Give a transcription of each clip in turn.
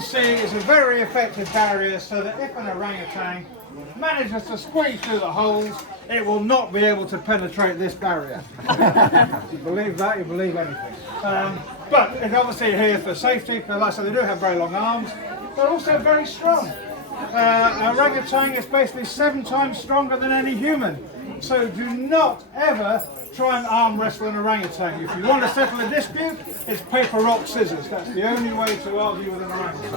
See, it's a very effective barrier so that if an orangutan manages to squeeze through the holes, it will not be able to penetrate this barrier. You believe that, you believe anything. But it's obviously here for safety, because like I said, they do have very long arms. They're also very strong. Orangutan is basically 7 times stronger than any human. So do not ever try and arm wrestle an orangutan. If you want to settle a dispute, it's paper, rock, scissors. That's the only way to argue with an orangutan.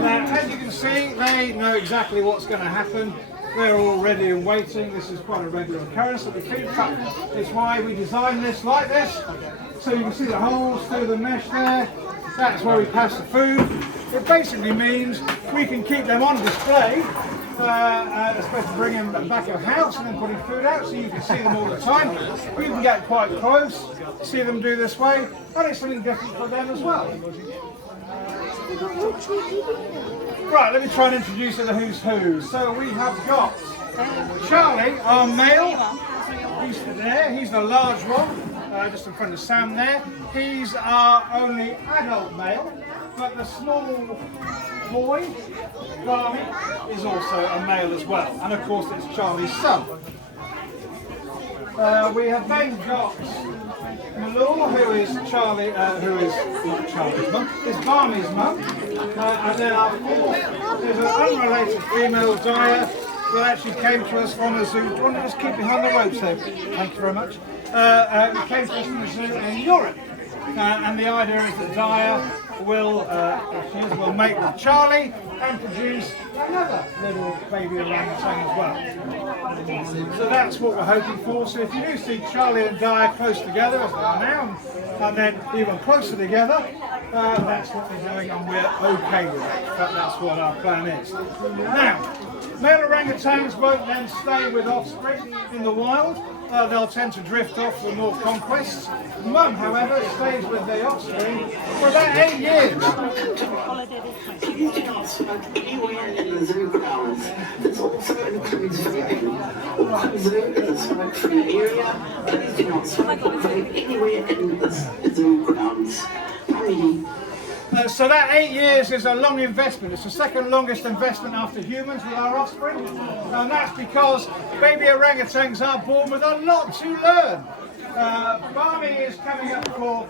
Now, as you can see, they know exactly what's going to happen. They're all ready and waiting. This is quite a regular occurrence that we feed cut. It's why we designed this like this. So you can see the holes through the mesh there. That's where we pass the food. It basically means we can keep them on display. They're supposed to bring them back of house and then putting food out so you can see them all the time. You can get quite close, see them do this way, and it's something different for them as well. Right, let me try and introduce you to the who's who. So we have got Charlie, our male. He's there, he's the large one, just in front of Sam there. He's our only adult male, but the small boy, Barney, is also a male as well. And of course it's Charlie's son. We have then got Malou, who is Charlie, who is not Charlie's mum, is Barney's mum. And then our fourth, there's an unrelated female dyer that actually came to us from a zoo. Do you want to just keep behind the ropes there? Thank you very much. It came to us from a zoo in Europe. And the idea is that dyer will mate with Charlie and produce another little baby orangutan as well. So that's what we're hoping for. So if you do see Charlie and Dyer close together, as they are now, and then even closer together, that's what we're doing and we're okay with it. That's what our plan is. Now, male orangutans won't then stay with offspring in the wild. They'll tend to drift off for more conquests. Mum, however, stays with the offspring for about 8 years. You do not smoke anywhere in the zoo grounds. This also includes vaping. Our zoo is a smoke-free area. Please do not smoke or vape anywhere in the zoo grounds. So that 8 years is a long investment. It's the second longest investment after humans with our offspring. And that's because baby orangutans are born with a lot to learn. Barney is coming up for,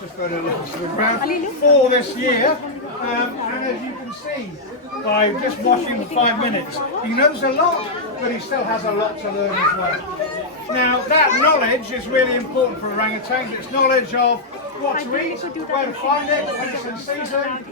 just going to look around, for this year. And as you can see, by just watching for 5 minutes, he knows a lot, but he still has a lot to learn as well. Now, that knowledge is really important for orangutans. It's knowledge of what to eat, where to find it, when it's in season,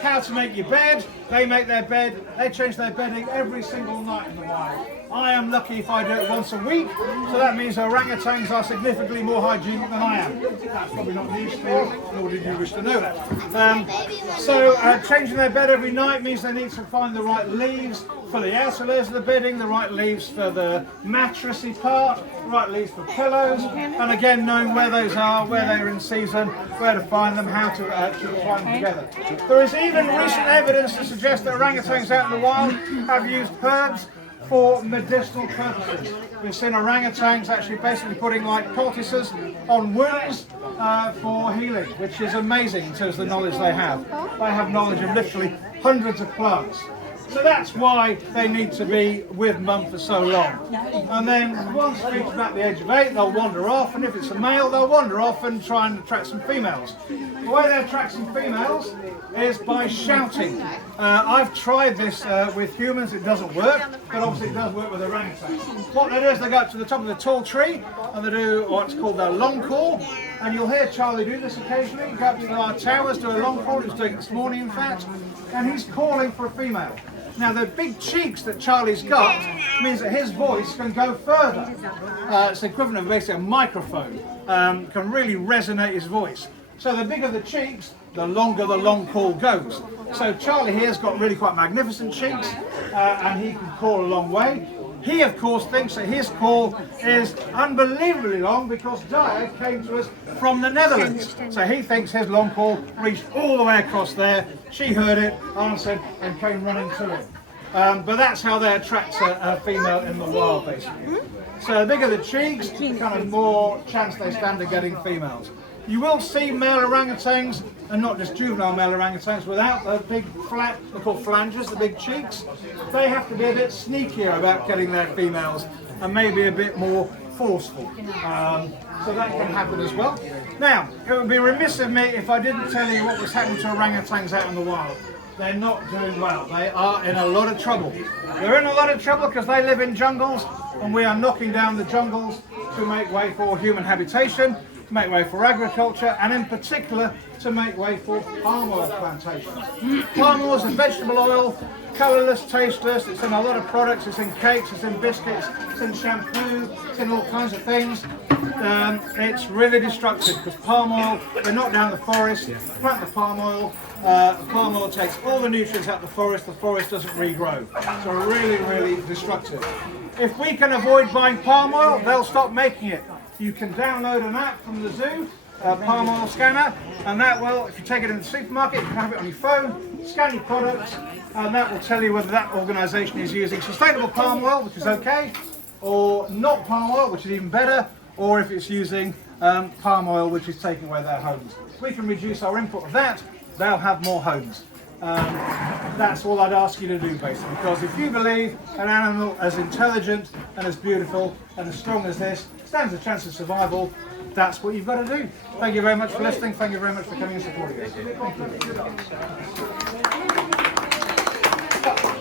how to make your bed. They make their bed, they change their bedding every single night in the wild. I am lucky if I do it once a week, so that means orangutans are significantly more hygienic than I am. That's probably not news for you, nor did you wish to know that. So changing their bed every night means they need to find the right leaves for the outer layers of the bedding, the right leaves for the mattressy part, the right leaves for pillows, and again knowing where those are, where they're in season, where to find them, how to actually find them together. There is even recent evidence to suggest that orangutans out in the wild have used herbs for medicinal purposes. We've seen orangutans actually basically putting like poultices on wounds for healing, which is amazing in terms of the knowledge they have. They have knowledge of literally hundreds of plants. So that's why they need to be with mum for so long. And then once they reach about the age of 8, they'll wander off, and if it's a male, they'll wander off and try and attract some females. The way they attract some females is by shouting. I've tried this with humans, it doesn't work, but obviously it does work with orangutans. What they do is they go up to the top of the tall tree, and they do what's called their long call, and you'll hear Charlie do this occasionally. Go up to our towers, do a long call, he was doing it this morning in fact, and he's calling for a female. Now the big cheeks that Charlie's got means that his voice can go further. It's the equivalent of basically a microphone, can really resonate his voice. So the bigger the cheeks, the longer the long call goes. So Charlie here's got really quite magnificent cheeks, and he can call a long way. He of course thinks that his call is unbelievably long because Dyer came to us from the Netherlands. So he thinks his long call reached all the way across there. She heard it, answered, and came running to it. But that's how they attract a female in the wild basically. So the bigger the cheeks, the kind of more chance they stand of getting females. You will see male orangutans, and not just juvenile male orangutans, without the big flat, they're called flanges, the big cheeks. They have to be a bit sneakier about getting their females and maybe a bit more forceful. So that can happen as well. Now, it would be remiss of me if I didn't tell you what was happening to orangutans out in the wild. They're not doing well. They are in a lot of trouble. They're in a lot of trouble because they live in jungles, and we are knocking down the jungles to make way for human habitation, to make way for agriculture, and in particular to make way for palm oil plantations. Palm oil is a vegetable oil, colourless, tasteless. It's in a lot of products. It's in cakes, it's in biscuits, it's in shampoo, it's in all kinds of things. It's really destructive because palm oil, they knock down the forest, plant the palm oil takes all the nutrients out of the forest doesn't regrow. So really, really destructive. If we can avoid buying palm oil, they'll stop making it. You can download an app from the zoo, palm oil scanner, and that will, if you take it in the supermarket, you can have it on your phone, scan your products, and that will tell you whether that organisation is using sustainable palm oil, which is okay, or not palm oil, which is even better, or if it's using palm oil, which is taking away their homes. If we can reduce our input of that, they'll have more homes. That's all I'd ask you to do, basically, because if you believe an animal as intelligent and as beautiful and as strong as this stands a chance of survival, that's what you've got to do. Thank you very much for listening. Thank you very much for coming and supporting us. Thank you.